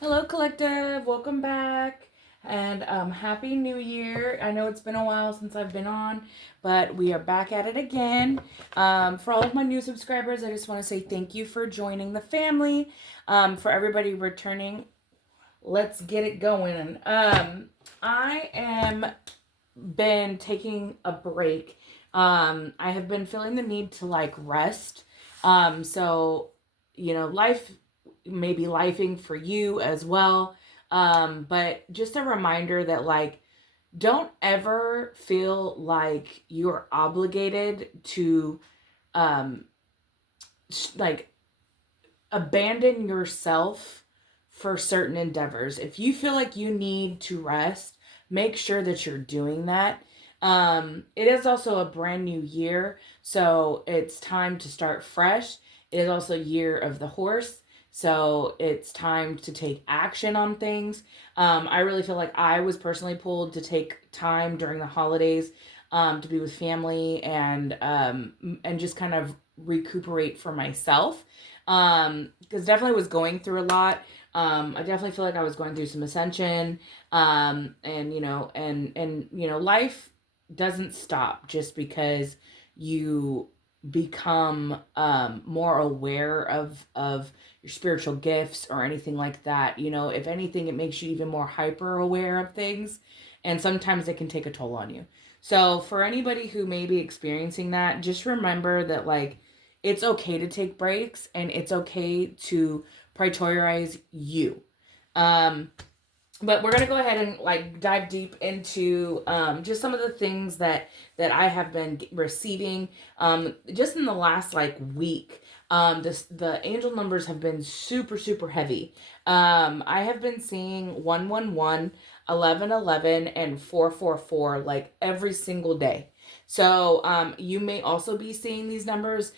Hello, collective. Welcome back. And happy new year. I know it's been a while since I've been on, but we are back at it again. For all of my new subscribers, I just want to say thank you for joining the family. For everybody returning, let's get it going. I am been taking a break. I have been feeling the need to like rest. So life may be lifing for you as well. But just a reminder that like don't ever feel like you're obligated to um like abandon yourself for certain endeavors. If you feel like you need to rest, make sure that you're doing that. It is also a brand new year, so it's time to start fresh. It is also year of the horse, so it's time to take action on things. I really feel like I was personally pulled to take time during the holidays to be with family and just kind of recuperate for myself because definitely was going through a lot. I definitely feel like I was going through some ascension, and life doesn't stop just because you become more aware of your spiritual gifts or anything like that. If anything, it makes you even more hyper aware of things, and sometimes it can take a toll on you. So for anybody who may be experiencing that, just remember that like it's okay to take breaks and it's okay to prioritize you. Um, but we're gonna go ahead and like dive deep into just some of the things that I have been receiving just in the last like week. The angel numbers have been super heavy. I have been seeing 111, 1111, and 444 like every single day. So you may also be seeing these numbers.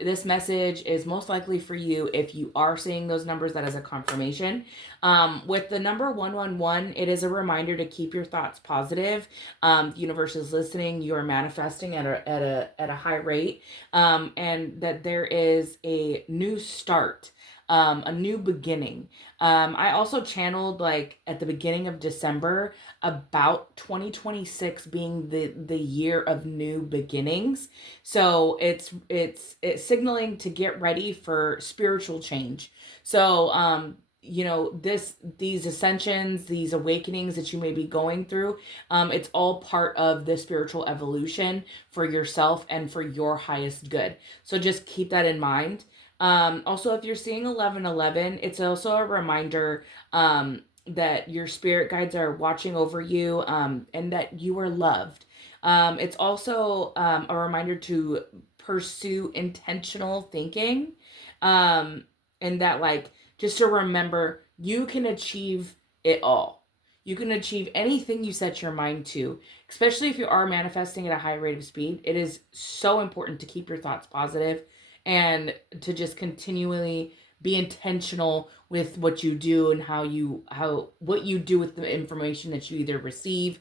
This message is most likely for you if you are seeing those numbers. That is a confirmation. With the number 111, it is a reminder to keep your thoughts positive. The universe is listening. You are manifesting at a high rate, and that there is a new start. A new beginning. I also channeled like at the beginning of December about 2026 being the year of new beginnings. So it's signaling to get ready for spiritual change. So these ascensions, these awakenings that you may be going through, it's all part of the spiritual evolution for yourself and for your highest good. So just keep that in mind. Also, if you're seeing 1111, it's also a reminder that your spirit guides are watching over you, and that you are loved. It's also a reminder to pursue intentional thinking, and that like just to remember you can achieve it all. You can achieve anything you set your mind to, especially if you are manifesting at a high rate of speed. It is so important to keep your thoughts positive and to just continually be intentional with what you do and how what you do with the information that you either receive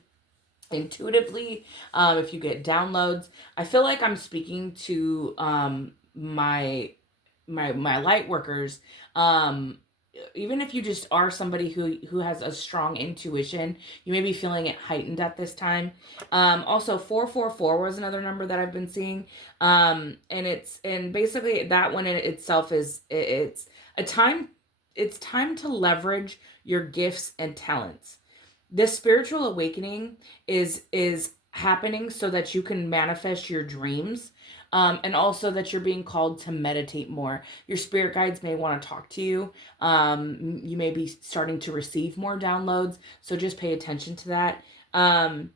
intuitively. If you get downloads, I feel like I'm speaking to my light workers. Even if you just are somebody who has a strong intuition, you may be feeling it heightened at this time. Also 444 was another number that I've been seeing. And basically that one in itself it's a time it's time to leverage your gifts and talents. This spiritual awakening is happening so that you can manifest your dreams, and also that you're being called to meditate more. Your spirit guides may want to talk to you. You may be starting to receive more downloads, so just pay attention to that. And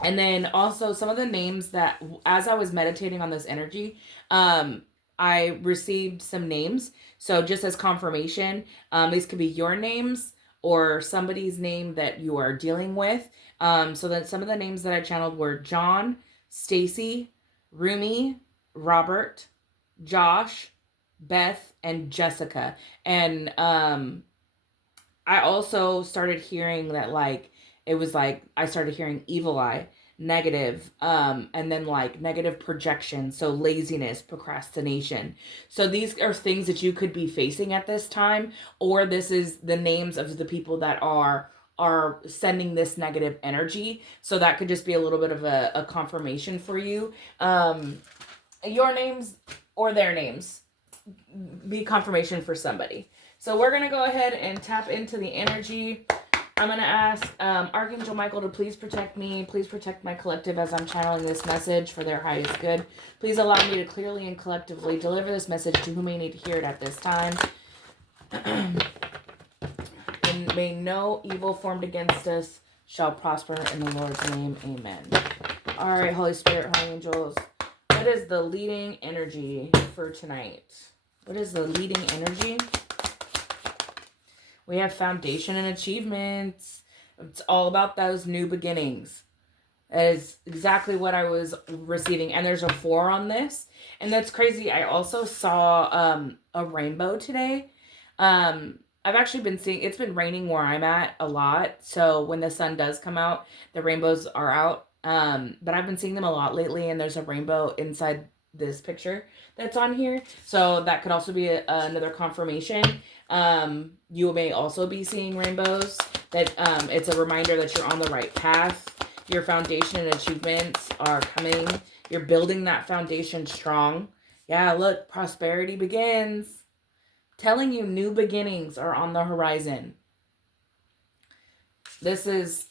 then also some of the names that, as I was meditating on this energy, I received some names. So just as confirmation, these could be your names or somebody's name that you are dealing with. So that some of the names that I channeled were John, Stacy, Rumi, Robert, Josh, Beth, and Jessica. And I also started hearing that like it was like I started hearing Evil Eye. negative, and then like negative projection, so laziness, procrastination. So these are things that you could be facing at this time, or this is the names of the people that are sending this negative energy. So that could just be a little bit of a confirmation for you. Your names or their names be confirmation for somebody. So we're gonna go ahead and tap into the energy. I'm going to ask Archangel Michael to please protect me. Please protect my collective as I'm channeling this message for their highest good. Please allow me to clearly and collectively deliver this message to who may need to hear it at this time. And may no evil formed against us shall prosper in the Lord's name. Amen. All right, Holy Spirit, Holy Angels. What is the leading energy for tonight? What is the leading energy? We have foundation and achievements. It's all about those new beginnings. That is exactly what I was receiving. And there's a 4 on this. And that's crazy. I also saw a rainbow today. I've actually been seeing, it's been raining where I'm at a lot. So when the sun does come out, the rainbows are out. But I've been seeing them a lot lately. And there's a rainbow inside this picture that's on here. So that could also be another confirmation. You may also be seeing rainbows. That it's a reminder that you're on the right path. Your foundation and achievements are coming. You're building that foundation strong. Yeah, look, prosperity begins. Telling you new beginnings are on the horizon. This is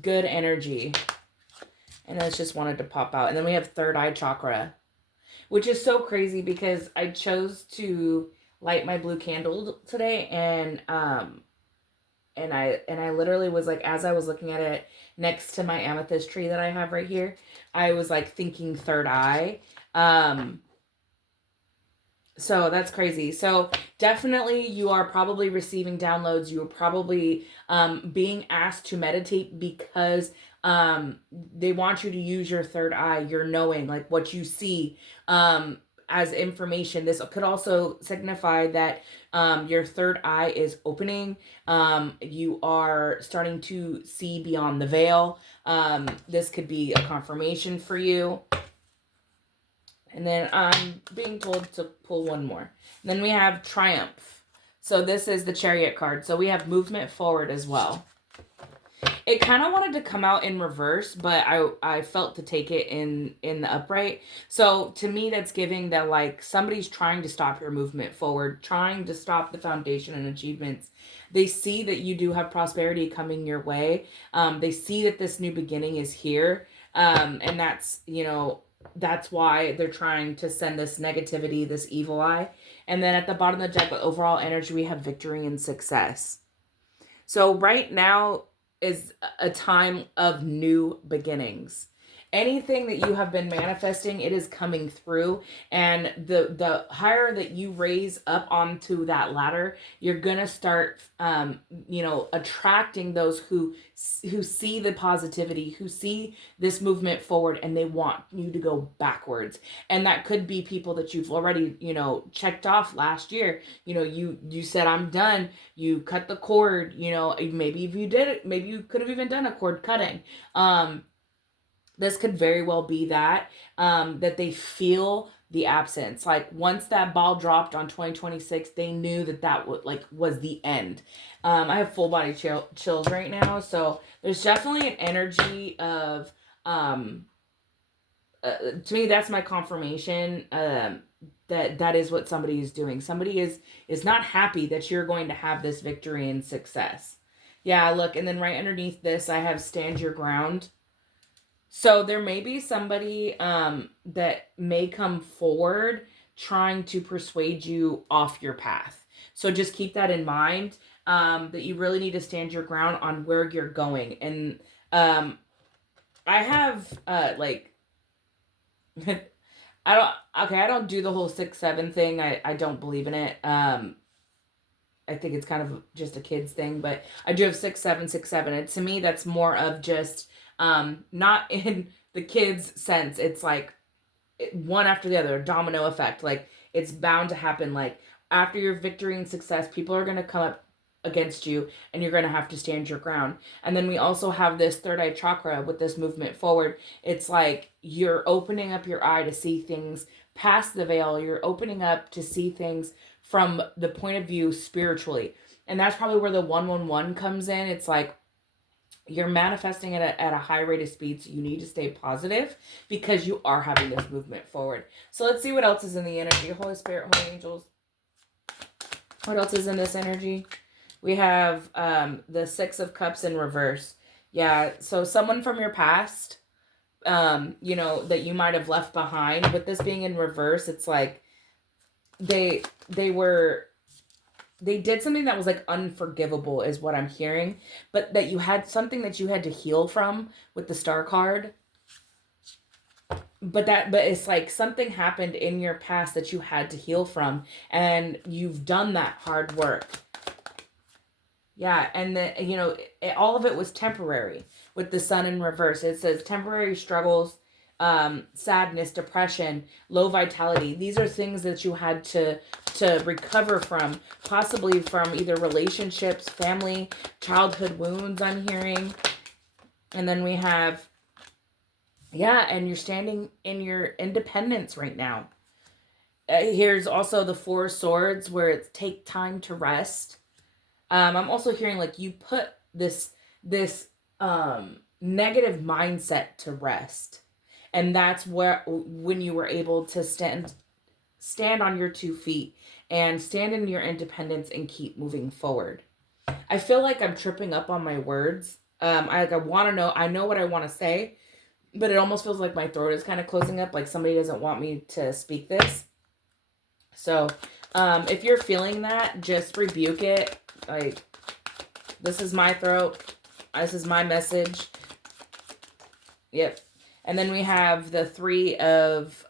good energy. And I just wanted to pop out. And then we have third eye chakra, which is so crazy because I chose to light my blue candle today, and I literally was like, as I was looking at it next to my amethyst tree that I have right here, I was like thinking third eye. So that's crazy. So definitely you are probably receiving downloads. You are probably being asked to meditate because they want you to use your third eye, your knowing, like what you see as information. This could also signify that your third eye is opening. You are starting to see beyond the veil. This could be a confirmation for you. And then I'm being told to pull one more. And then we have Triumph. So this is the Chariot card. So we have movement forward as well. It kind of wanted to come out in reverse, but I felt to take it in the upright. So to me, that's giving that like somebody's trying to stop your movement forward, trying to stop the foundation and achievements. They see that you do have prosperity coming your way. They see that this new beginning is here. And that's, that's why they're trying to send this negativity, this evil eye. And then at the bottom of the deck, with overall energy, we have victory and success. So right now is a time of new beginnings. Anything that you have been manifesting, it is coming through. And the higher that you raise up onto that ladder, you're going to start, attracting those who see the positivity, who see this movement forward, and they want you to go backwards. And that could be people that you've already, checked off last year. You said, I'm done. You cut the cord, maybe if you did it, maybe you could have even done a cord cutting. This could very well be that they feel the absence. Like once that ball dropped on 2026, they knew that was the end. I have full body chills right now. So there's definitely an energy of, to me, that's my confirmation, that is what somebody is doing. Somebody is not happy that you're going to have this victory and success. Yeah, look, and then right underneath this, I have stand your ground. So there may be somebody that may come forward trying to persuade you off your path. So just keep that in mind, that you really need to stand your ground on where you're going. And I have I don't do the whole 6-7 thing. I don't believe in it. I think it's kind of just a kid's thing, but I do have 6-7, 6-7. And to me, that's more of just not in the kids sense. It's like one after the other, domino effect. Like it's bound to happen. Like after your victory and success, people are going to come up against you, and you're going to have to stand your ground. And then we also have this third eye chakra with this movement forward. It's like you're opening up your eye to see things past the veil. You're opening up to see things from the point of view spiritually. And that's probably where the 111 comes in. It's like you're manifesting at a high rate of speed, so you need to stay positive because you are having this movement forward. So let's see what else is in the energy. Holy Spirit, Holy Angels. What else is in this energy? We have the Six of Cups in reverse. Yeah, so someone from your past, that you might have left behind. With this being in reverse, it's like they did something that was like unforgivable is what I'm hearing, but that you had something that you had to heal from with the Star card. But it's like something happened in your past that you had to heal from, and you've done that hard work. Yeah, and all of it was temporary with the Sun in reverse. It says temporary struggles, sadness, depression, low vitality. These are things that you had to recover from, possibly from either relationships, family, childhood wounds, I'm hearing. And then we have, and you're standing in your independence right now. Here's also the Four of Swords, where it's take time to rest. I'm also hearing like you put this negative mindset to rest. And that's when you were able to stand on your 2 feet and stand in your independence and keep moving forward. I feel like I'm tripping up on my words. I want to know, I know what I want to say, but it almost feels like my throat is kind of closing up, like somebody doesn't want me to speak this. So, if you're feeling that, just rebuke it. Like, this is my throat. This is my message. Yep. And then we have the Three of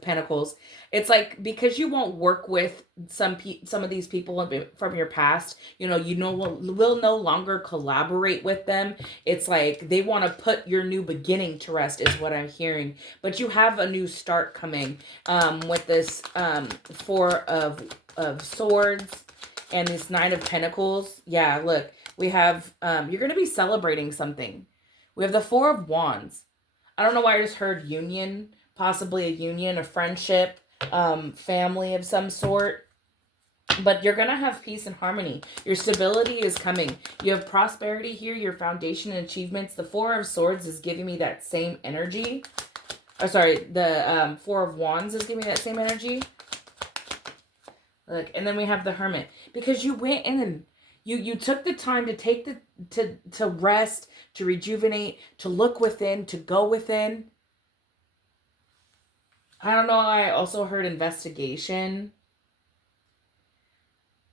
Pentacles. It's like, because you won't work with some of these people from your past, will no longer collaborate with them. It's like they want to put your new beginning to rest is what I'm hearing. But you have a new start coming with this Four of Swords and this Nine of Pentacles. Yeah, look, we have you're going to be celebrating something. We have the Four of Wands. I don't know why I just heard union, possibly a union, a friendship, family of some sort. But you're going to have peace and harmony. Your stability is coming. You have prosperity here, your foundation and achievements. The Four of Swords is giving me that same energy. The Four of Wands is giving me that same energy. Look, and then we have the Hermit. Because you went in and you took the time to take to rest, to rejuvenate, to look within, to go within. I don't know. I also heard investigation.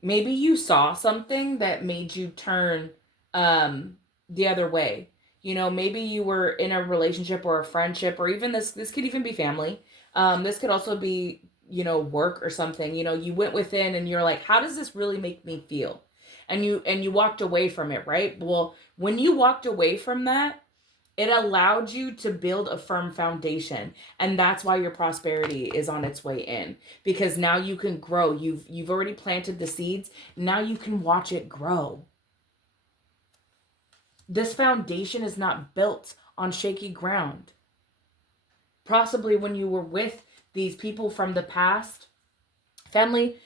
Maybe you saw something that made you turn the other way. Maybe you were in a relationship or a friendship, or even this could even be family. This could also be, work or something. You went within and you're like, how does this really make me feel? And you walked away from it, right? Well, when you walked away from that, it allowed you to build a firm foundation. And that's why your prosperity is on its way in. Because now you can grow. You've already planted the seeds. Now you can watch it grow. This foundation is not built on shaky ground. Possibly when you were with these people from the past, family,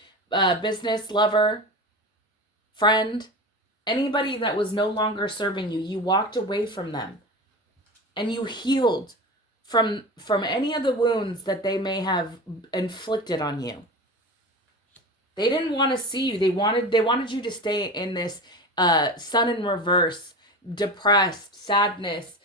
business, lover, friend, anybody that was no longer serving you, you walked away from them. And you healed from any of the wounds that they may have inflicted on you. They didn't want to see you. They wanted you to stay in this Sun in reverse, depressed, sadness,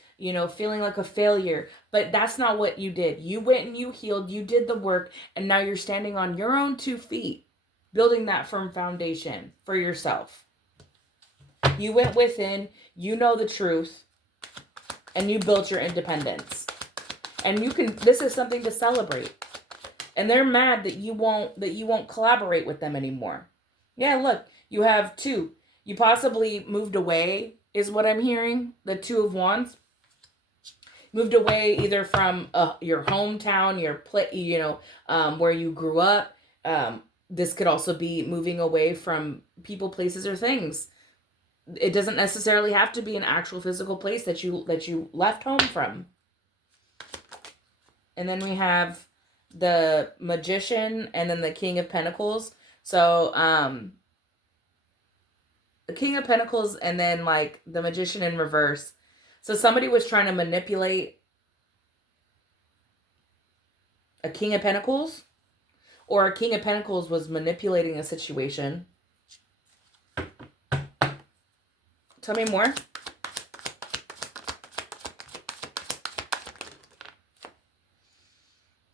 feeling like a failure. But that's not what you did. You went and you healed. You did the work. And now you're standing on your own 2 feet, building that firm foundation for yourself. You went within. You know the truth. And you built your independence. And this is something to celebrate. And they're mad that you won't collaborate with them anymore. Yeah, look, you have 2. You possibly moved away, is what I'm hearing. The Two of Wands. Moved away either from your hometown, where you grew up, This could also be moving away from people, places, or things. It doesn't necessarily have to be an actual physical place that you left home from. And then we have the Magician and then the King of Pentacles. So, the King of Pentacles and then like the Magician in reverse. So somebody was trying to manipulate a King of Pentacles, or a King of Pentacles was manipulating a situation. Tell me more.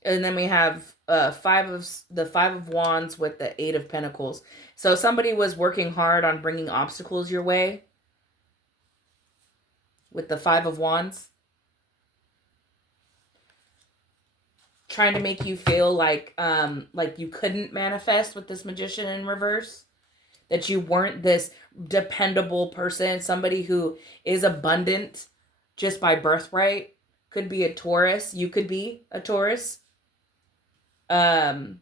And then we have the Five of Wands with the Eight of Pentacles. So somebody was working hard on bringing obstacles your way with the Five of Wands, trying to make you feel like you couldn't manifest with this Magician in reverse, that you weren't this dependable person, somebody who is abundant just by birthright. Could be a Taurus. You could be a Taurus. I'm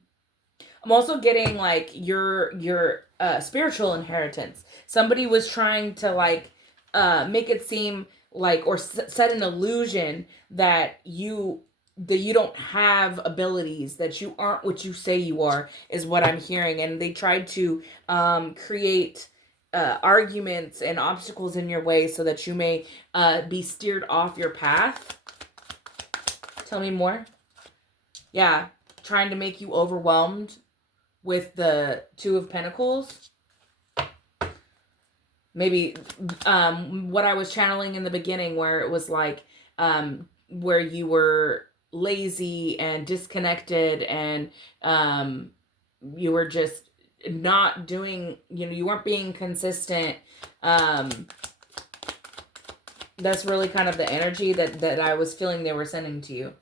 also getting like your spiritual inheritance. Somebody was trying to like make it seem like, or set an illusion that you don't have abilities, that you aren't what you say you are, is what I'm hearing. And they tried to create arguments and obstacles in your way so that you may be steered off your path. Tell me more. Yeah, trying to make you overwhelmed with the Two of Pentacles. Maybe what I was channeling in the beginning, where it was like where you were lazy and disconnected, and you were just not doing, you weren't being consistent. That's really kind of the energy that I was feeling they were sending to you.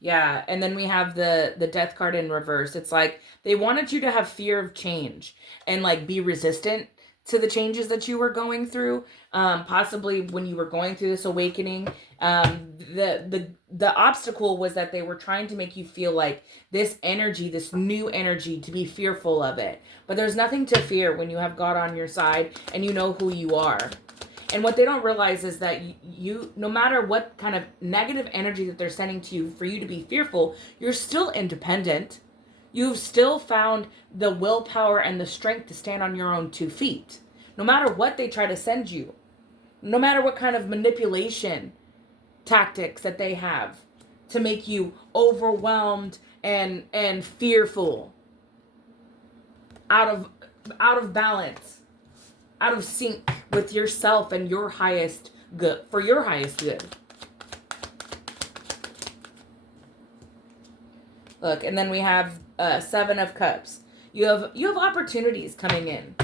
Yeah, and then we have the Death card in reverse. It's like they wanted you to have fear of change and like be resistant to the changes that you were going through. Possibly when you were going through this awakening, the obstacle was that they were trying to make you feel like this energy, this new energy, to be fearful of it. But there's nothing to fear when you have God on your side and you know who you are. And what they don't realize is that you, no matter what kind of negative energy that they're sending to you for you to be fearful, you're still independent. You've still found the willpower and the strength to stand on your own 2 feet. No matter what they try to send you, no matter what kind of manipulation tactics that they have to make you overwhelmed and fearful, out of balance, out of sync with yourself and your highest good, for your highest good. Look, and then we have Seven of Cups. You have opportunities coming in.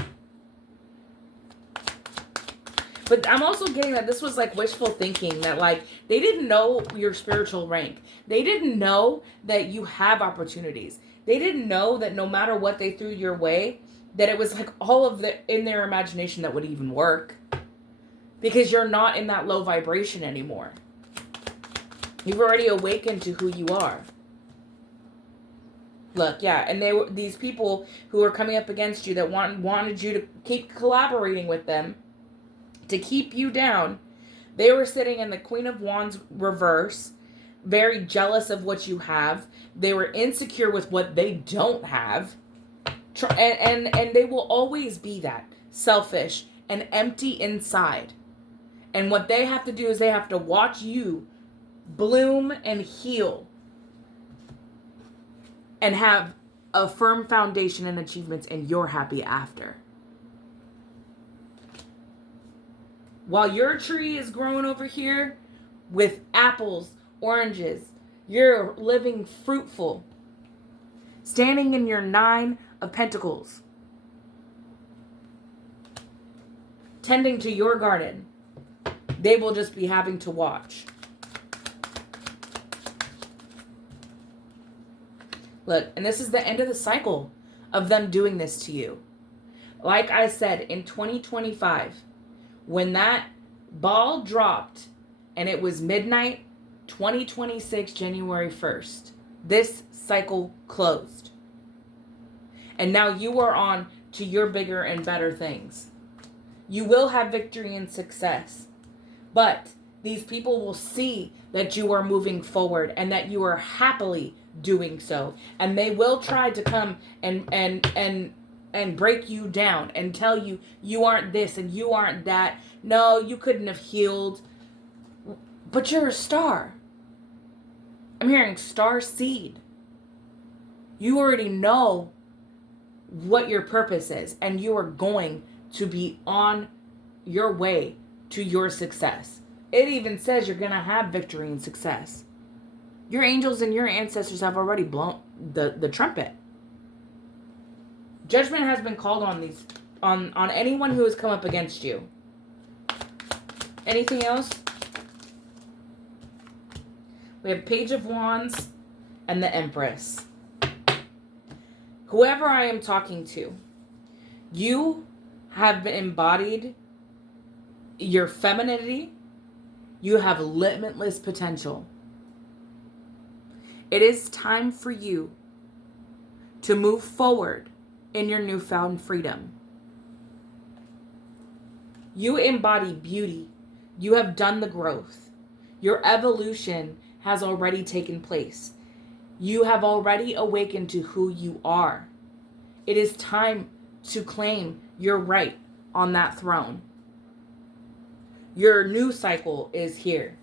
But I'm also getting that this was like wishful thinking, that like they didn't know your spiritual rank. They didn't know that you have opportunities. They didn't know that no matter what they threw your way, that it was like all of the in their imagination that would even work, because you're not in that low vibration anymore. You've already awakened to who you are. Look, yeah, and these people who are coming up against you that wanted you to keep collaborating with them to keep you down. They were sitting in the Queen of Wands reverse, very jealous of what you have. They were insecure with what they don't have. And they will always be that, selfish and empty inside. And what they have to do is they have to watch you bloom and heal and have a firm foundation and achievements, and you're happy after. While your tree is growing over here with apples, oranges, you're living fruitful, standing in your Nine of Pentacles, tending to your garden. They will just be having to watch. Look, and this is the end of the cycle of them doing this to you. Like I said, in 2025, when that ball dropped and it was midnight, 2026, January 1st, this cycle closed. And now you are on to your bigger and better things. You will have victory and success. But these people will see that you are moving forward and that you are happily doing so. And they will try to come and break you down and tell you you aren't this and you aren't that. No, you couldn't have healed. But you're a star. I'm hearing star seed. You already know what your purpose is, and you are going to be on your way to your success. It even says you're going to have victory and success. Your angels and your ancestors have already blown the trumpet. Judgment has been called on these on anyone who has come up against you. Anything else? We have Page of Wands and the Empress. Whoever I am talking to, you have embodied your femininity. You have limitless potential. It is time for you to move forward in your newfound freedom. You embody beauty. You have done the growth. Your evolution has already taken place. You have already awakened to who you are. It is time to claim your right on that throne. Your new cycle is here.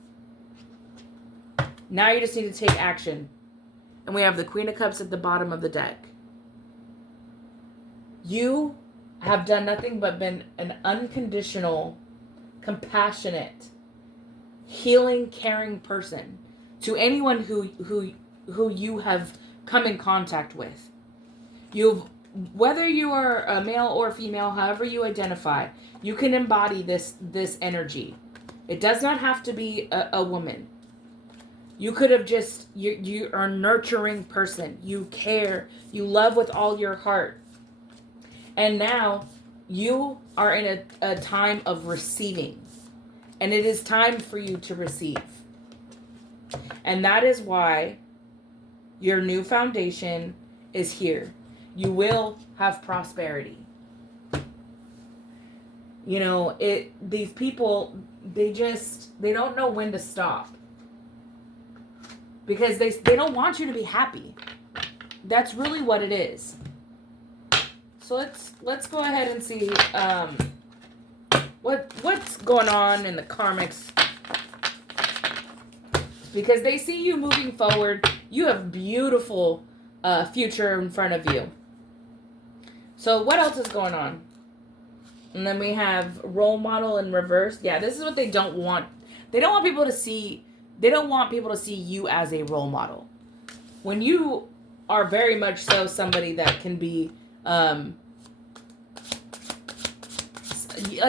Now you just need to take action. And we have the Queen of Cups at the bottom of the deck. You have done nothing but been an unconditional, compassionate, healing, caring person to anyone who you have come in contact with. Whether you are a male or female, however you identify, you can embody this energy. It does not have to be a woman. You could have just, you are a nurturing person. You care. You love with all your heart. And now you are in a time of receiving. And it is time for you to receive. And that is why your new foundation is here. You will have prosperity. You know, these people, they don't know when to stop. Because they don't want you to be happy. That's really what it is. So let's go ahead and see what's going on in the karmics. Because they see you moving forward. You have beautiful future in front of you. So what else is going on? And then we have role model in reverse. Yeah, this is what they don't want. They don't want people to see. They don't want people to see you as a role model. When you are very much so somebody that can be, like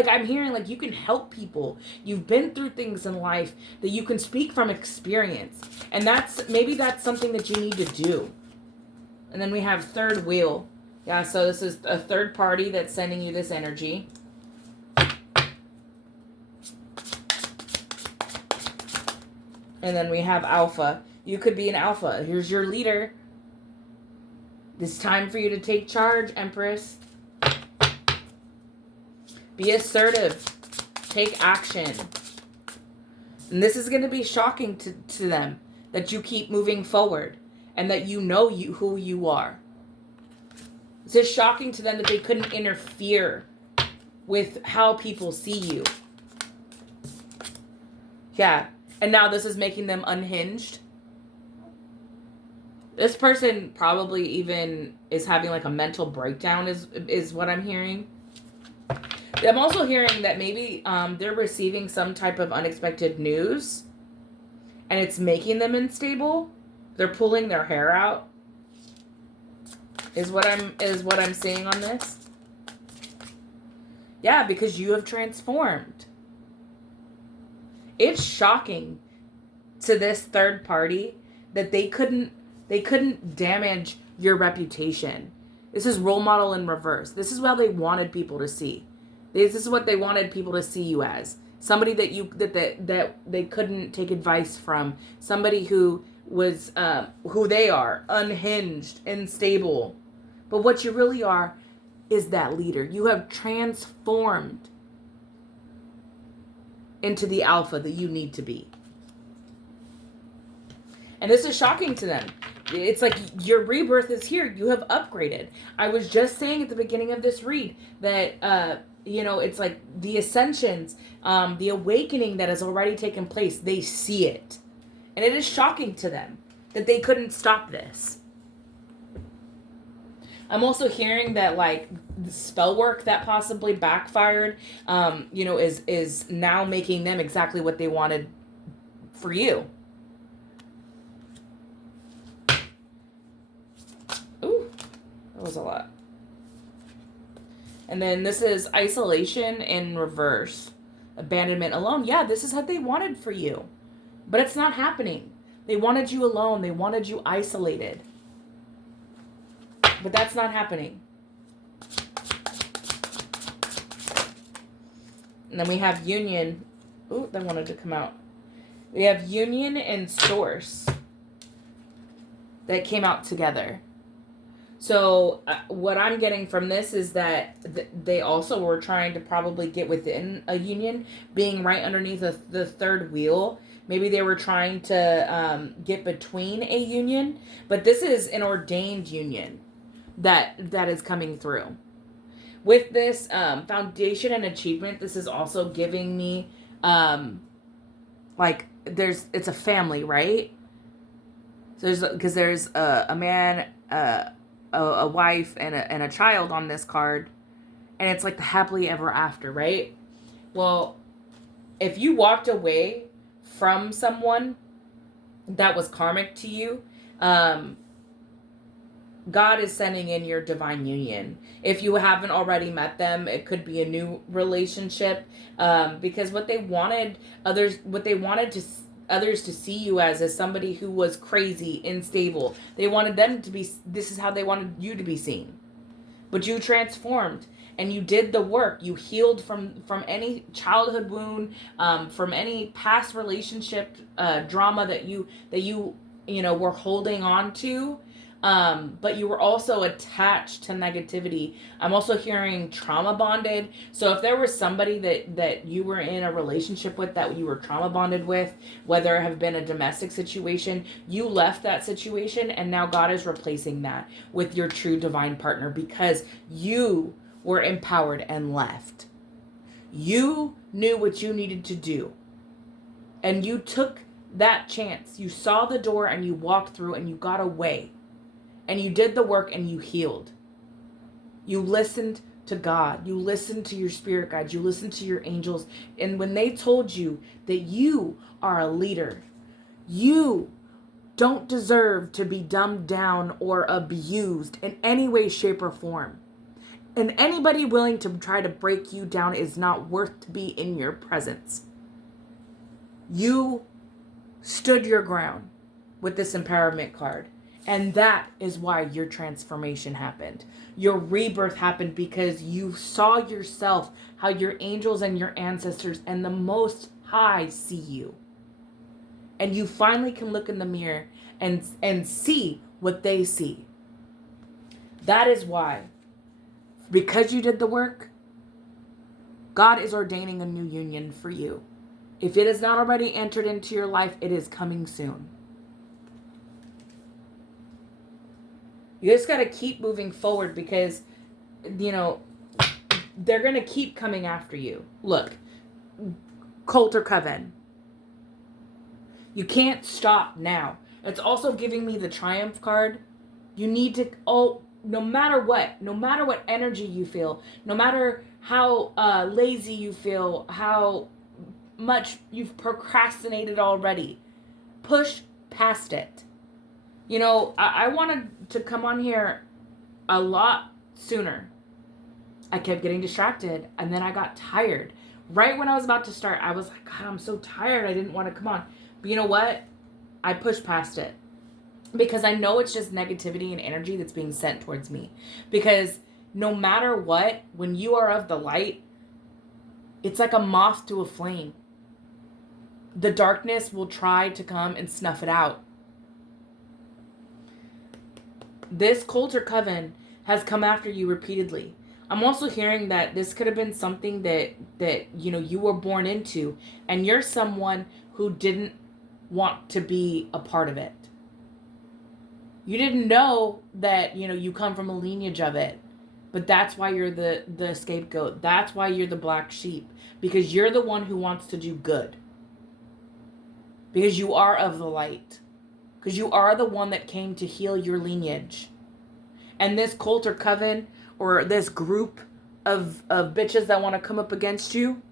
I'm hearing, like you can help people. You've been through things in life that you can speak from experience. And maybe that's something that you need to do. And then we have third wheel. Yeah, so this is a third party that's sending you this energy. And then we have alpha. You could be an alpha. Here's your leader. It's time for you to take charge, Empress. Be assertive. Take action. And this is going to be shocking to them that you keep moving forward and that you know who you are. This is shocking to them that they couldn't interfere with how people see you. Yeah. And now this is making them unhinged. This person probably even is having like a mental breakdown is what I'm hearing. I'm also hearing that maybe they're receiving some type of unexpected news and it's making them unstable. They're pulling their hair out. Is what I'm seeing on this. Yeah, because you have transformed. It's shocking to this third party that they couldn't damage your reputation. This is role model in reverse. This is how they wanted people to see. This is what they wanted people to see you as. Somebody that they couldn't take advice from. Somebody who was who they are, unhinged, unstable. But what you really are is that leader. You have transformed into the alpha that you need to be. And this is shocking to them. It's like your rebirth is here. You have upgraded. I was just saying at the beginning of this read that, it's like the ascensions, the awakening that has already taken place. They see it. And it is shocking to them that they couldn't stop this. I'm also hearing that like the spell work that possibly backfired, is now making them exactly what they wanted for you. Ooh, that was a lot. And then this is isolation in reverse. Abandonment alone. Yeah, this is what they wanted for you. But it's not happening. They wanted you alone. They wanted you isolated. But that's not happening. And then we have union. Ooh, that wanted to come out. We have union and source that came out together. So what I'm getting from this is that they also were trying to probably get within a union, being right underneath the third wheel. Maybe they were trying to get between a union, but this is an ordained union that is coming through. With this foundation and achievement, this is also giving me it's a family, right? So there's a man, a wife, and a child on this card, and it's like the happily ever after, right? Well, if you walked away from someone that was karmic to you, God is sending in your divine union. If you haven't already met them, it could be a new relationship, because what they wanted others to see you as is somebody who was crazy, unstable. They wanted them to be, this is how they wanted you to be seen. But you transformed and you did the work. You healed from any childhood wound, from any past relationship drama that you were holding on to. But you were also attached to negativity. I'm also hearing trauma bonded. So if there was somebody that you were in a relationship with that you were trauma bonded with, whether it have been a domestic situation, you left that situation and now God is replacing that with your true divine partner because you were empowered and left. You knew what you needed to do. And you took that chance. You saw the door and you walked through and you got away. And you did the work and you healed. You listened to God. You listened to your spirit guides. You listened to your angels. And when they told you that you are a leader, you don't deserve to be dumbed down or abused in any way, shape, or form. And anybody willing to try to break you down is not worth to be in your presence. You stood your ground with this empowerment card. And that is why your transformation happened. Your rebirth happened because you saw yourself, how your angels and your ancestors and the Most High see you. And you finally can look in the mirror and see what they see. That is why, because you did the work, God is ordaining a new union for you. If it has not already entered into your life, it is coming soon. You just got to keep moving forward because, they're going to keep coming after you. Look, Coulter Coven. You can't stop now. It's also giving me the Triumph card. You need to, no matter what energy you feel, no matter how lazy you feel, how much you've procrastinated already, push past it. I wanted to come on here a lot sooner. I kept getting distracted and then I got tired. Right when I was about to start, I was like, God, I'm so tired. I didn't want to come on. But you know what? I pushed past it because I know it's just negativity and energy that's being sent towards me. Because no matter what, when you are of the light, it's like a moth to a flame. The darkness will try to come and snuff it out. This Coulter Coven has come after you repeatedly. I'm also hearing that this could have been something that you were born into, and you're someone who didn't want to be a part of it. You didn't know that, you come from a lineage of it. But that's why you're the scapegoat. That's why you're the black sheep. Because you're the one who wants to do good. Because you are of the light. Because you are the one that came to heal your lineage. And this cult or coven or this group of bitches that want to come up against you,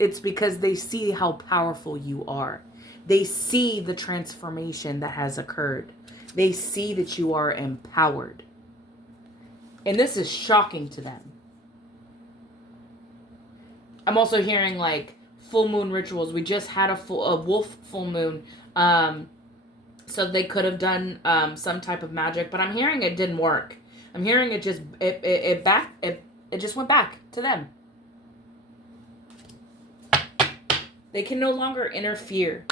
it's because they see how powerful you are. They see the transformation that has occurred. They see that you are empowered. And this is shocking to them. I'm also hearing like full moon rituals. We just had a wolf full moon. So they could have done some type of magic, but I'm hearing it didn't work. I'm hearing it just it just went back to them. They can no longer interfere.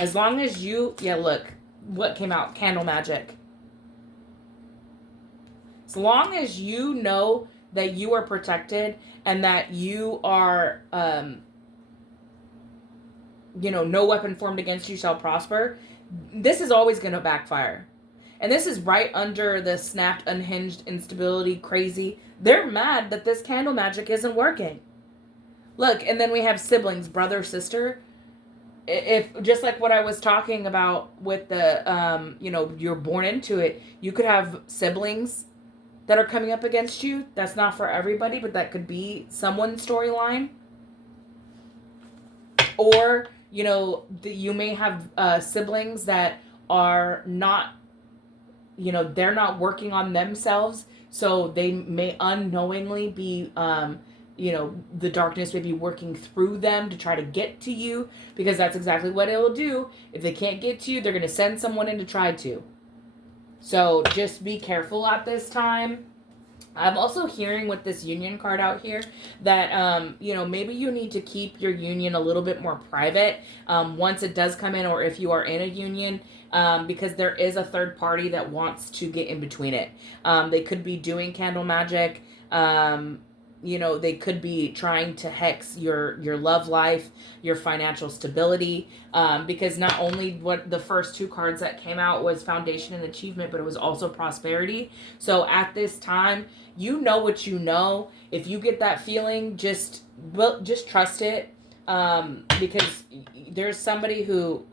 As long as look, what came out? Candle magic. As long as you know that you are protected and that you are, no weapon formed against you shall prosper, this is always going to backfire. And this is right under the snapped, unhinged, instability, crazy. They're mad that this candle magic isn't working. Look, and then we have siblings, brother, sister. If just like what I was talking about with the, you're born into it, you could have siblings that are coming up against you. That's not for everybody, but that could be someone's storyline. Or, you may have siblings that are not, they're not working on themselves. So they may unknowingly be, the darkness may be working through them to try to get to you, because that's exactly what it will do. If they can't get to you, they're going to send someone in to try to. So just be careful at this time. I'm also hearing with this union card out here that, maybe you need to keep your union a little bit more private once it does come in, or if you are in a union, because there is a third party that wants to get in between it. They could be doing candle magic. They could be trying to hex your love life, your financial stability, because not only what the first two cards that came out was foundation and achievement, but it was also prosperity. So at this time, you know what you know. If you get that feeling, just trust it, because there's somebody who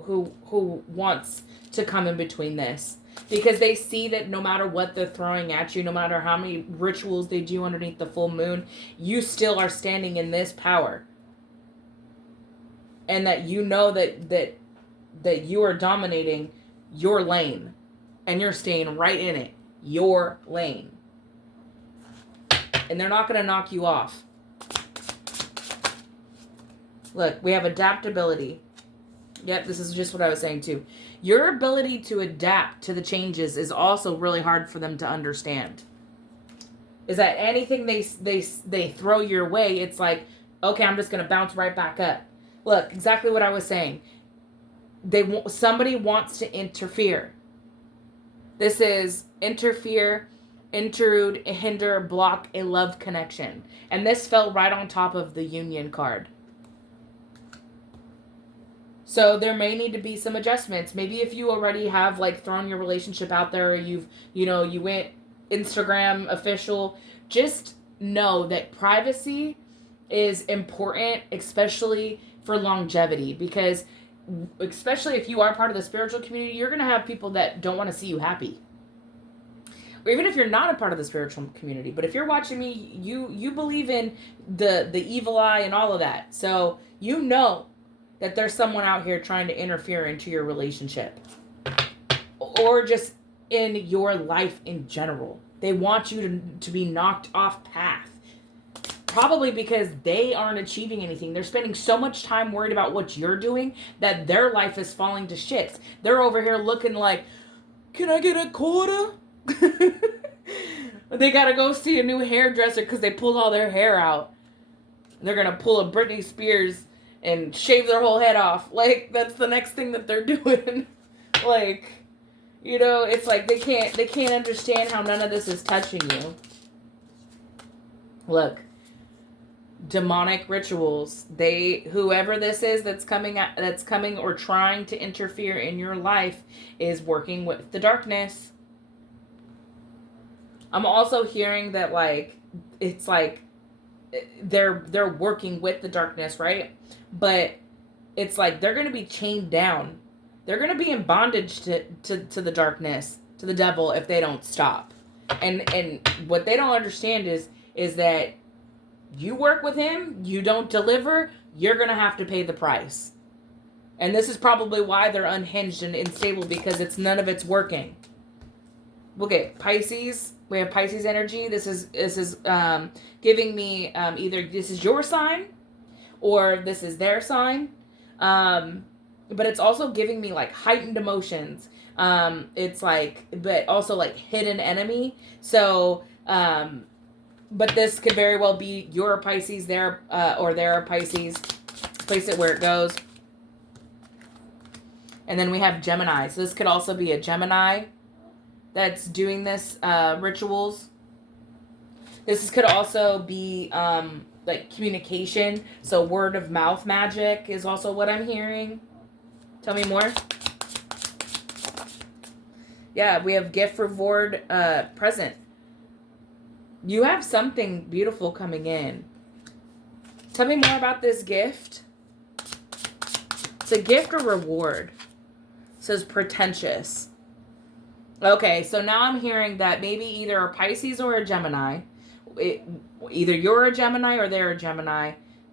wants to come in between this. Because they see that no matter what they're throwing at you, no matter how many rituals they do underneath the full moon, you still are standing in this power. And that you know that you are dominating your lane. And you're staying right in it. Your lane. And they're not going to knock you off. Look, we have adaptability. Yep, this is just what I was saying too. Your ability to adapt to the changes is also really hard for them to understand. Is that anything they throw your way, it's like, okay, I'm just going to bounce right back up. Look, exactly what I was saying. Somebody wants to interfere. This is interfere, intrude, hinder, block a love connection. And this fell right on top of the union card. So there may need to be some adjustments. Maybe if you already have thrown your relationship out there, or you went Instagram official, just know that privacy is important, especially for longevity, because especially if you are part of the spiritual community, you're going to have people that don't want to see you happy. Or even if you're not a part of the spiritual community, but if you're watching me, you believe in the evil eye and all of that. So you know that there's someone out here trying to interfere into your relationship. Or just in your life in general. They want you to be knocked off path. Probably because they aren't achieving anything. They're spending so much time worried about what you're doing that their life is falling to shit. They're over here looking like, can I get a quarter? They gotta go see a new hairdresser because they pulled all their hair out. They're gonna pull a Britney Spears and shave their whole head off. That's the next thing that they're doing. It's like they can't understand how none of this is touching you. Look, demonic rituals. Whoever this is that's coming or trying to interfere in your life is working with the darkness. I'm also hearing that like it's like they're working with the darkness, right? But it's like they're going to be chained down. They're going to be in bondage to the darkness, to the devil, if they don't stop. And what they don't understand is that you work with him, you don't deliver, you're going to have to pay the price. And this is probably why they're unhinged and unstable, because none of it's working. Okay, Pisces. We have Pisces energy. This is giving me either this is your sign or this is their sign. But it's also giving me like heightened emotions. It's like, but also like hidden enemy. So, but this could very well be your Pisces there, or their Pisces. Place it where it goes. And then we have Gemini. So this could also be a Gemini that's doing this rituals. This could also be like communication. So word of mouth magic is also what I'm hearing. Tell me more. Yeah, we have gift, reward, present. You have something beautiful coming in. Tell me more about this gift. It's a gift or reward. It says pretentious. Okay, so now I'm hearing that maybe either a Pisces or a Gemini. Either you're a Gemini or they're a Gemini.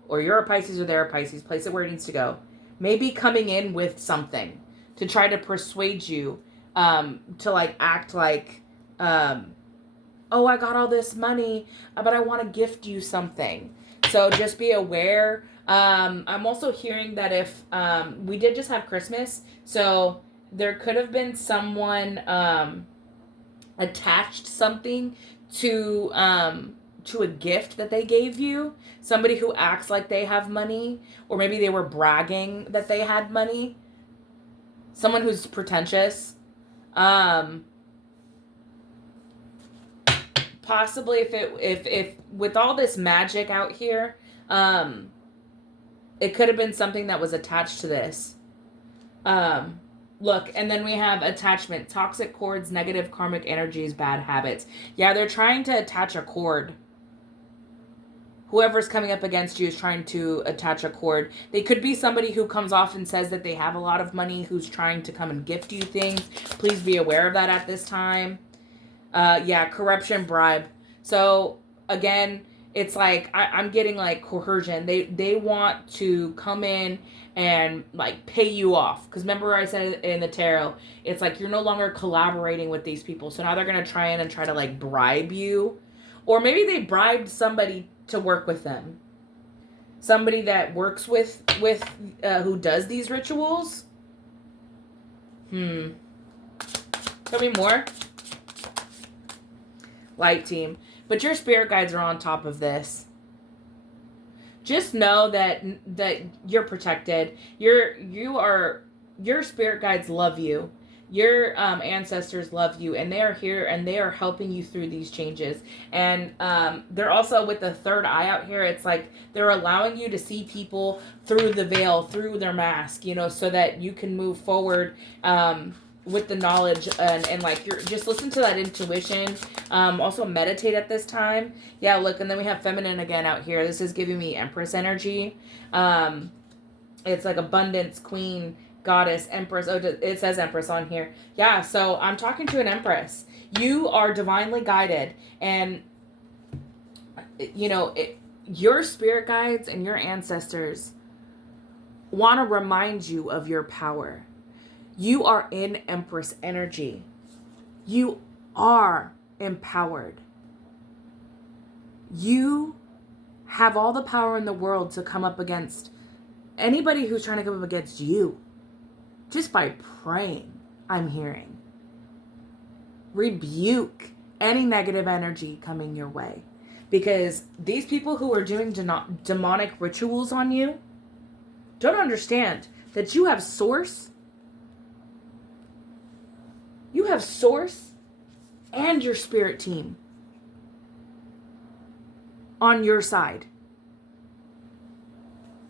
Or you're a Pisces or they're a Pisces. Place it where it needs to go. Maybe coming in with something to try to persuade you to like act like, oh, I got all this money, but I want to gift you something. So just be aware. I'm also hearing that if we did just have Christmas, so there could have been someone attached something to a gift that they gave you. Somebody who acts like they have money, or maybe they were bragging that they had money. Someone who's pretentious. Possibly if with all this magic out here, it could have been something that was attached to this. Look, and then we have attachment, toxic cords, negative karmic energies, bad habits. Yeah, they're trying to attach a cord. Whoever's coming up against you is trying to attach a cord. They could be somebody who comes off and says that they have a lot of money, who's trying to come and gift you things. Please be aware of that at this time. Yeah, corruption, bribe. So, again, it's like, I'm getting like coercion. They want to come in and like pay you off. Because remember I said in the tarot, it's like you're no longer collaborating with these people. So now they're going to try to like bribe you. Or maybe they bribed somebody to work with them. Somebody that works with who does these rituals. Tell me more. Light team. But your spirit guides are on top of this. Just know that you're protected. Your spirit guides love you. Your ancestors love you, and they are here and they are helping you through these changes. And they're also with the third eye out here. It's like they're allowing you to see people through the veil, through their mask, so that you can move forward with the knowledge and like you're just listen to that intuition. Also meditate at this time. Yeah, look, and then we have feminine again out here. This is giving me Empress energy. It's like abundance, queen, goddess, empress. Oh, it says empress on here. Yeah, so I'm talking to an empress. You are divinely guided, and your spirit guides and your ancestors want to remind you of your power. You are in Empress energy. You are empowered. You have all the power in the world to come up against anybody who's trying to come up against you. Just by praying, I'm hearing. Rebuke any negative energy coming your way. Because these people who are doing demonic rituals on you don't understand that you have source. You have source and your spirit team. on your side.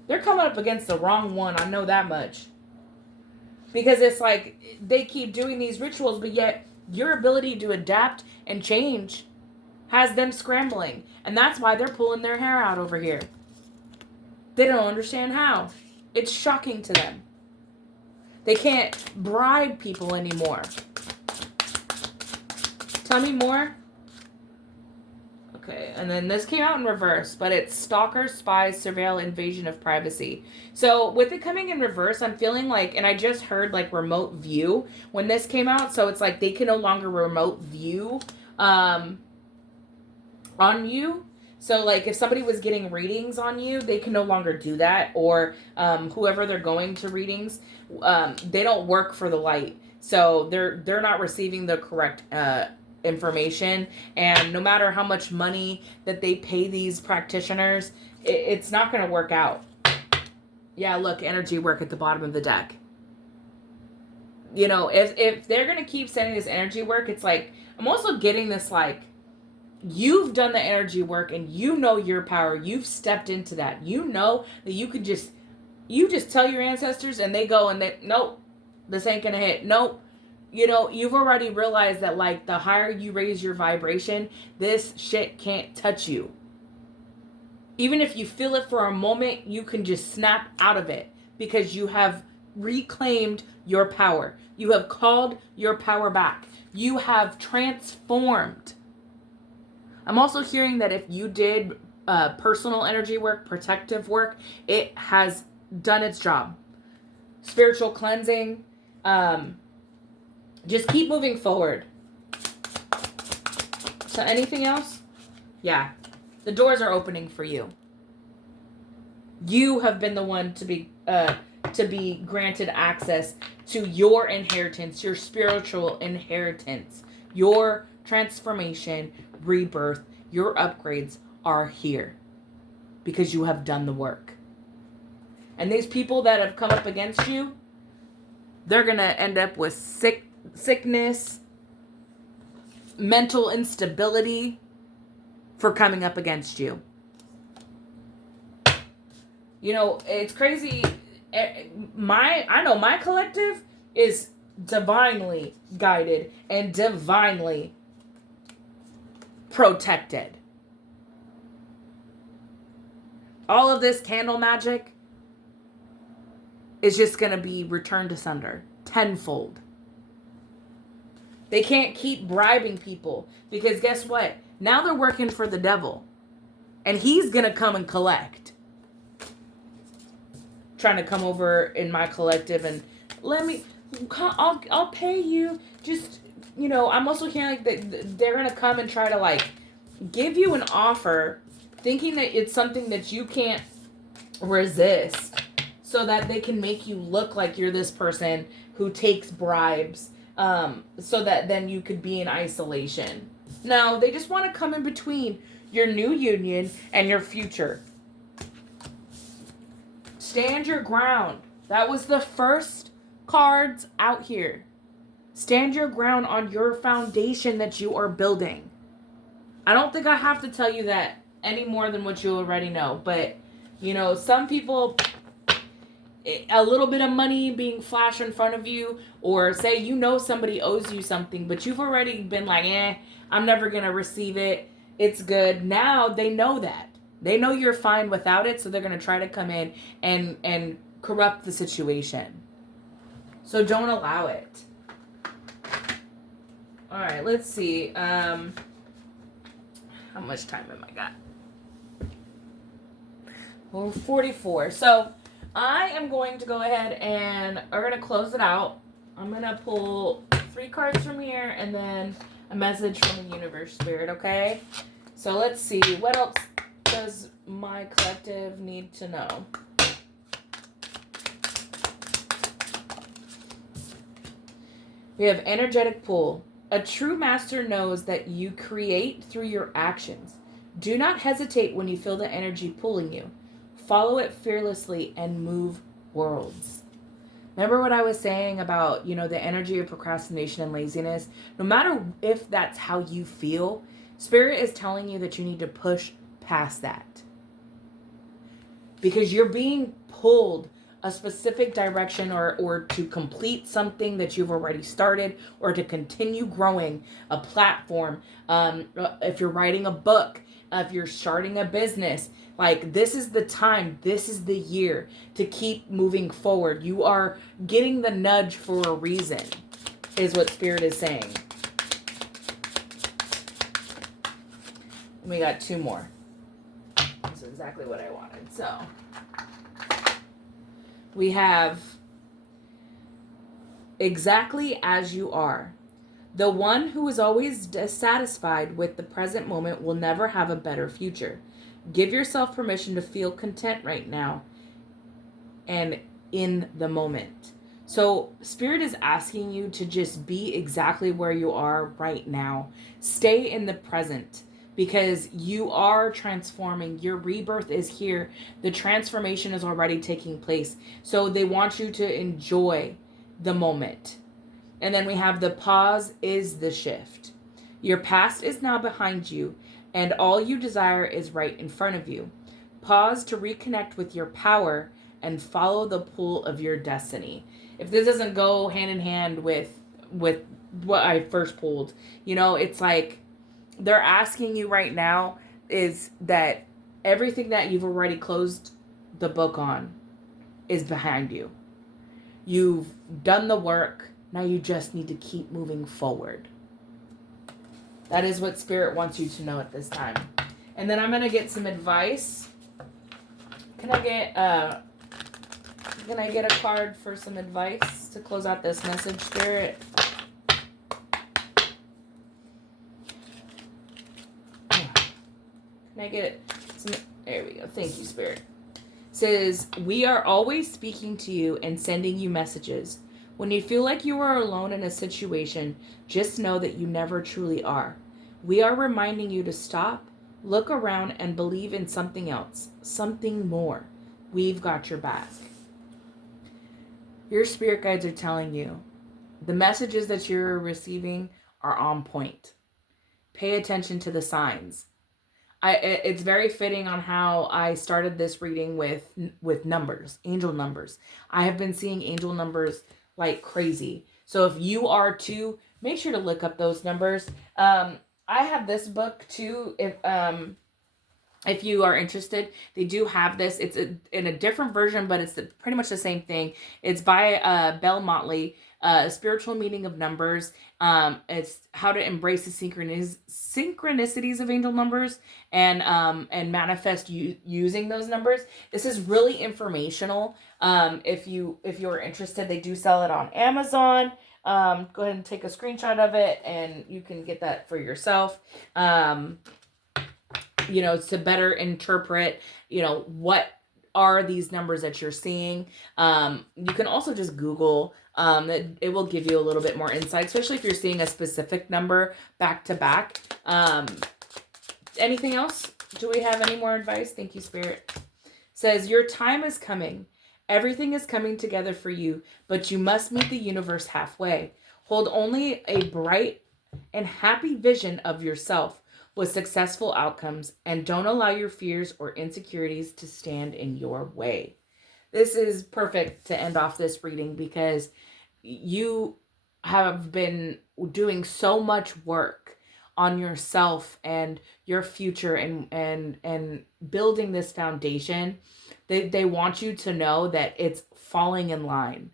They're coming up against the wrong one. I know that much. Because it's like they keep doing these rituals, but yet your ability to adapt and change has them scrambling. And that's why they're pulling their hair out over here. They don't understand how. It's shocking to them. They can't bribe people anymore. Tell me more. Okay, and then this came out in reverse, but it's stalkers, spies, surveil, invasion of privacy. So with it coming in reverse, I'm feeling like, and I just heard like remote view when this came out. So it's like they can no longer remote view on you. So like if somebody was getting readings on you, they can no longer do that. Or whoever they're going to readings, they don't work for the light. So they're not receiving the correct information, and no matter how much money that they pay these practitioners, it's not going to work out. Yeah, look, energy work at the bottom of the deck. You know, if they're going to keep sending this energy work, it's like I'm also getting this like you've done the energy work and you know your power. You've stepped into that. You know that you just tell your ancestors and they go and they nope, this ain't going to hit. Nope. You know, you've already realized that, like, the higher you raise your vibration, this shit can't touch you. Even if you feel it for a moment, you can just snap out of it because you have reclaimed your power. You have called your power back. You have transformed. I'm also hearing that if you did personal energy work, protective work, it has done its job. Spiritual cleansing, just keep moving forward. So anything else? Yeah. The doors are opening for you. You have been the one to be granted access to your inheritance, your spiritual inheritance. Your transformation, rebirth, your upgrades are here because you have done the work. And these people that have come up against you, they're going to end up with sickness, mental instability for coming up against you. You know, it's crazy. I know my collective is divinely guided and divinely protected. All of this candle magic is just going to be returned asunder tenfold. They can't keep bribing people because guess what? Now they're working for the devil. And he's going to come and collect. Trying to come over in my collective and I'll pay you. Just, you know, I'm also hearing like that they're going to come and try to like give you an offer thinking that it's something that you can't resist so that they can make you look like you're this person who takes bribes. So that then you could be in isolation. No, they just want to come in between your new union and your future. Stand your ground. That was the first cards out here. Stand your ground on your foundation that you are building. I don't think I have to tell you that any more than what you already know. But, you know, some people, a little bit of money being flashed in front of you, or say you know somebody owes you something, but you've already been like, I'm never going to receive it. It's good. Now they know that. They know you're fine without it, so they're going to try to come in and corrupt the situation. So don't allow it. All right, let's see. How much time have I got? Well, 44. So I am going to go ahead and we're going to close it out. I'm going to pull 3 cards from here and then a message from the universe spirit, okay? So let's see. What else does my collective need to know? We have energetic pull. A true master knows that you create through your actions. Do not hesitate when you feel the energy pulling you. Follow it fearlessly and move worlds. Remember what I was saying about, you know, the energy of procrastination and laziness? No matter if that's how you feel, Spirit is telling you that you need to push past that. Because you're being pulled a specific direction, or to complete something that you've already started, or to continue growing a platform. If you're writing a book, if you're starting a business, like, this is the time, this is the year to keep moving forward. You are getting the nudge for a reason, is what Spirit is saying. And we got two more. That's exactly what I wanted. So we have exactly as you are. The one who is always dissatisfied with the present moment will never have a better future. Give yourself permission to feel content right now and in the moment. So Spirit is asking you to just be exactly where you are right now. Stay in the present, because you are transforming. Your rebirth is here. The transformation is already taking place. So they want you to enjoy the moment. And then we have the pause is the shift. Your past is now behind you, and all you desire is right in front of you. Pause to reconnect with your power and follow the pull of your destiny. If this doesn't go hand in hand with what I first pulled, it's like they're asking you right now is that everything that you've already closed the book on is behind you. You've done the work. Now you just need to keep moving forward. That is what Spirit wants you to know at this time. And then I'm going to get some advice. Can I get a card for some advice to close out this message, Spirit? Can I get some? There we go. Thank you, Spirit. It says, we are always speaking to you and sending you messages. When you feel like you are alone in a situation, just know that you never truly are. We are reminding you to stop, look around, and believe in something else, something more. We've got your back. Your spirit guides are telling you the messages that you're receiving are on point. Pay attention to the signs. It's very fitting on how I started this reading with numbers, angel numbers. I have been seeing angel numbers like crazy. So if you are too, make sure to look up those numbers. I have this book too. If you are interested, they do have this. It's in a different version, but it's pretty much the same thing. It's by Belle Motley, Spiritual Meaning of Numbers. It's how to embrace the synchronicities of angel numbers and manifest using those numbers. This is really informational. If you're interested, they do sell it on Amazon. Go ahead and take a screenshot of it, and you can get that for yourself. To better interpret, what are these numbers that you're seeing. You can also just Google. It will give you a little bit more insight, especially if you're seeing a specific number back to back. Anything else? Do we have any more advice? Thank you, Spirit. Says, your time is coming. Everything is coming together for you, but you must meet the universe halfway. Hold only a bright and happy vision of yourself with successful outcomes, and don't allow your fears or insecurities to stand in your way. This is perfect to end off this reading, because you have been doing so much work on yourself and your future and building this foundation. They want you to know that it's falling in line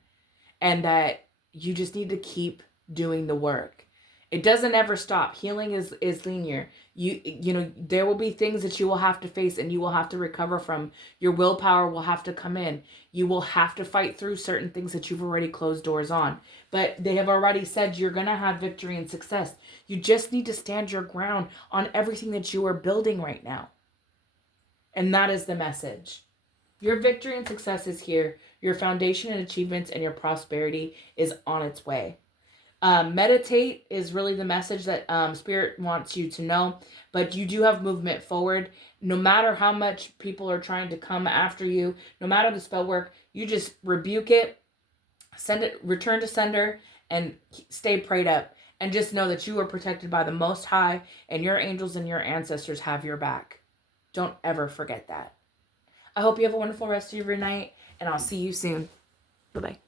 and that you just need to keep doing the work. It doesn't ever stop. Healing is linear. There will be things that you will have to face and you will have to recover from. Your willpower will have to come in. You will have to fight through certain things that you've already closed doors on. But they have already said you're going to have victory and success. You just need to stand your ground on everything that you are building right now. And that is the message. Your victory and success is here. Your foundation and achievements and your prosperity is on its way. Meditate is really the message that Spirit wants you to know, but you do have movement forward. No matter how much people are trying to come after you, no matter the spell work, you just rebuke it, send it, return to sender, and stay prayed up. And just know that you are protected by the Most High, and your angels and your ancestors have your back. Don't ever forget that. I hope you have a wonderful rest of your night, and I'll see you soon. Bye-bye.